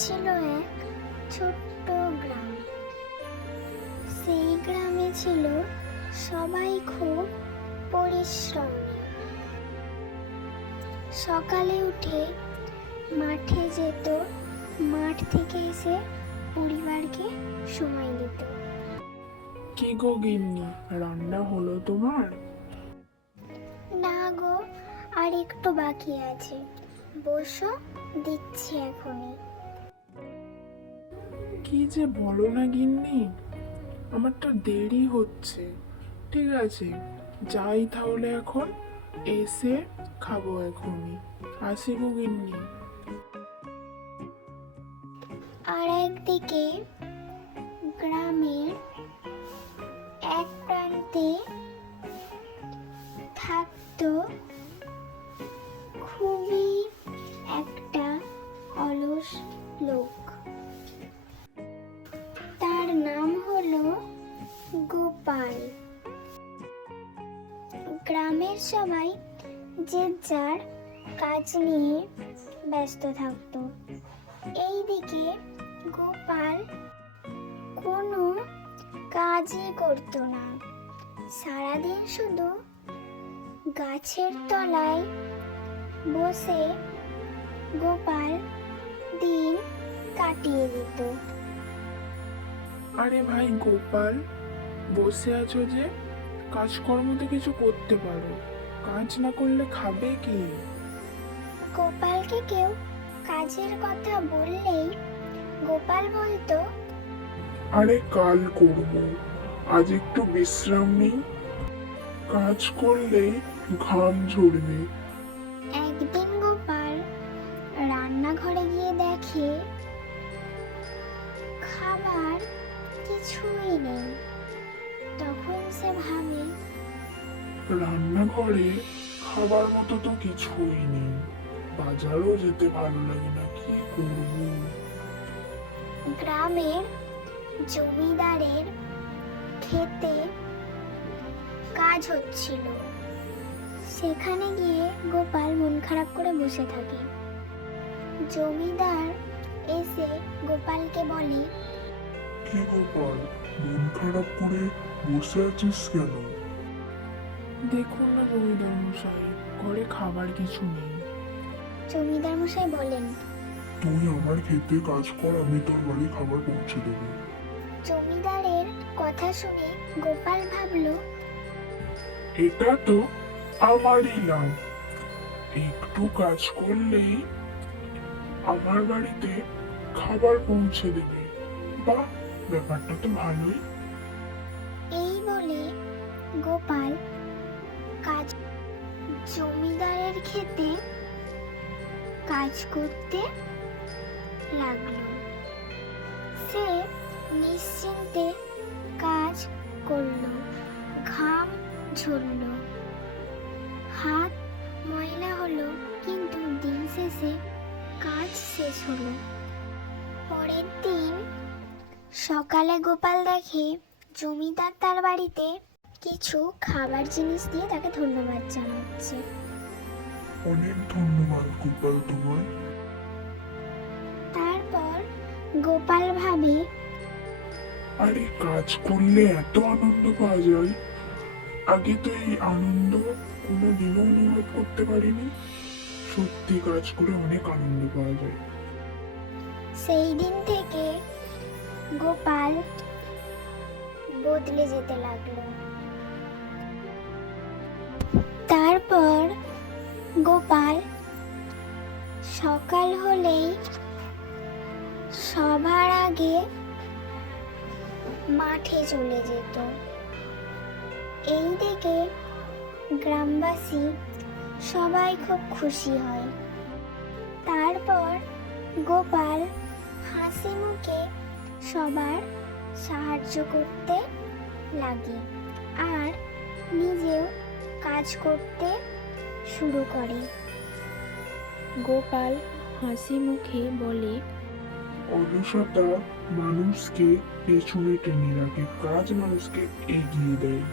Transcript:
ছিল এক ছোট্ট গ্রাম। সেই গ্রামে ছিল সবাই খুব পরিশ্রমী। সকালে উঠে মাঠে যেত, মাঠ থেকে এসে পরিবারকে সময় দিত। কি গো গিন্নি, রান্না হলো তোমার? না গো, আর একটু বাকি আছে, বসো, দিচ্ছি এখনই। কি যে বলো না গিন্নি, আমার তো দেরি হচ্ছে। ঠিক আছে, যাই তাহলে, এখন এসে খাবো এখনই। আসি গো গিন্নি। আর একদিকে গ্রামের এক প্রান্তে থাকতো খুবই একটা অলস লোক। তার নাম হলো গোপাল। গ্রামের সবাই যে যার কাজ নিয়ে ব্যস্ত থাকতো। এইদিকে গোপাল কোনো কাজই করতো না, সারাদিন শুধু গাছের তলায় বসে গোপাল দিন কাটিয়ে দিত। আরে ভাই গোপাল, বসে আছো যে, কাজকর্ম তো কিছু করতে পারো। কাজ না করলে খাবে কি? গোপালকে কেউ কাজের কথা বললেই গোপাল বলতো, আরে কাল করব, আজ একটু বিশ্রাম নেই। কাজ করলে ঘাম ঝরবে। একদিন গোপাল রান্নাঘরে গিয়ে দেখে খাবার কিছুই নেই। তখন সে ভাবে, রান্নাঘরে খাবার মতো তো কিছুই নেই, বাজারও যেতে ভালো লাগে না, কি করব? গ্রামের জমিদারের ক্ষেতে কাজ হচ্ছিল। সেখানে গিয়ে গোপাল মন খারাপ করে বসে থাকে। জমিদার এসে গোপালকে বলে, কি গোপাল, মন খারাপ করে বসে আছিস কেন? দেখুন না জমিদার মশাই, ঘরে খাবার কিছু নেই। জমিদার মশাই বলেন, তুই আমার ক্ষেতে কাজ কর, আমি তোর বাড়ি খাবার পৌঁছে দেবো। জমিদারের কথা শুনে গোপাল ভাবলো, এটা তো আমারই লাভ, একটু কাজ করলেই আমার বাড়িতে খাবার পৌঁছে দেবে। বাহ, ব্যাপারটা তো ভালোই। এই বলে গোপাল কাজ জমিদারের ক্ষেতে কাজ করতে লাগলো। সে নিশ্চিন্তে কাজ করলো, ঘাম ঝরলো, হাত ময়লা হলো, কিন্তু দিন শেষে কাজ শেষ হলো। পরের দিন সকালে গোপাল দেখে জমিদার তার বাড়িতে কিছু খাবার জিনিস দিয়ে তাকে ধন্যবাদ জানাচ্ছে। অনেক ধন্যবাদ গোপাল তোমার। তারপর গোপাল ভাবে, আরে কাজ করলে এত আনন্দ পাওয়া যায়, আগে তো এই আনন্দ কোনোদিনও অনুভব করতে পারিনি। সত্যি কাজ করে অনেক আনন্দ পাওয়া যায়। সেই দিন থেকে গোপাল বদলে যেতে লাগলো। তারপর গোপাল সকাল হলেই সবার আগে মাঠে চলে যেত। এই দেখে গ্রামবাসী সবাই খুব খুশি হয়। তারপর গোপাল হাসি মুখে সবার সাহায্য করতে লাগে আর নিজেও কাজ করতে শুরু করে। গোপাল হাসি মুখে বলে, অলসতা মানুষকে পেছনে টেনে রাখে, কাজ মানুষকে এগিয়ে দেয়।